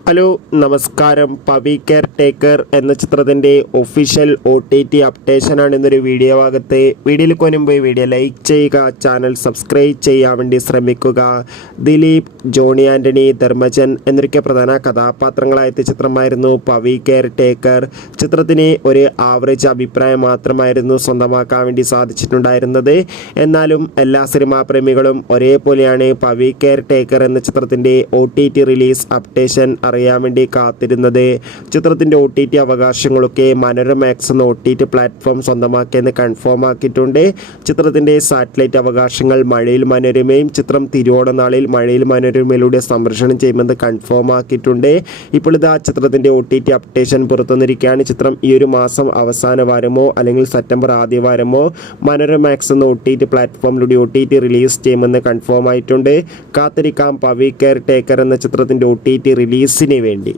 Hello നമസ്കാരം. Pavi care taker എന്ന ചിത്രത്തിൻ്റെ ഒഫീഷ്യൽ OTT അപ്ഡേഷനാണ് ഇന്നൊരു വീഡിയോ ഭാഗത്ത്. വീഡിയോയിൽ കൊനുമ്പ് വീഡിയോ ലൈക്ക് ചെയ്യുക, ചാനൽ സബ്സ്ക്രൈബ് ചെയ്യാൻ വേണ്ടി ശ്രമിക്കുക. ദിലീപ്, ജോണി ആൻ്റണി, ധർമ്മജൻ എന്നൊക്കെ പ്രധാന കഥാപാത്രങ്ങളായ ചിത്രമായിരുന്നു പവി കെയർ ടേക്കർ. ചിത്രത്തിന് ഒരു ആവറേജ് അഭിപ്രായം മാത്രമായിരുന്നു സ്വന്തമാക്കാൻ വേണ്ടി സാധിച്ചിട്ടുണ്ടായിരുന്നത്. എന്നാലും എല്ലാ സിനിമാ പ്രേമികളും ഒരേപോലെയാണ് പവി കെയർ ടേക്കർ എന്ന ചിത്രത്തിൻ്റെ OTT റിലീസ് അപ്ഡേഷൻ അറിയാൻ വേണ്ടി കാത്തിരുന്നത്. ചിത്രത്തിൻ്റെ OTT അവകാശങ്ങളൊക്കെ മനോരമാക്സ് എന്ന OTT പ്ലാറ്റ്ഫോം സ്വന്തമാക്കിയെന്ന് കൺഫേം ആക്കിയിട്ടുണ്ട്. ചിത്രത്തിൻ്റെ സാറ്റലൈറ്റ് അവകാശങ്ങൾ മഴയിൽ മനോരമയും ചിത്രം തിരുവോണനാളിൽ മഴയിൽ മനോരമയിലൂടെ സംപ്രേഷണം ചെയ്യുമെന്ന് കൺഫേം ആക്കിയിട്ടുണ്ട്. ഇപ്പോൾ ഇതാ ചിത്രത്തിൻ്റെ OTT അപ്ഡേഷൻ പുറത്തുവന്നിരിക്കുകയാണ്. ചിത്രം ഈ ഒരു മാസം അവസാന വാരമോ അല്ലെങ്കിൽ സെപ്റ്റംബർ ആദ്യ വാരമോ മനോരമാക്സ് എന്ന OTT പ്ലാറ്റ്ഫോമിലൂടെ OTT റിലീസ് ചെയ്യുമെന്ന് കൺഫേം ആയിട്ടുണ്ട്. കാത്തിരിക്കാം പവി കെയർ ടേക്കർ എന്ന ചിത്രത്തിൻ്റെ OTT റിലീസിന് വേണ്ടി.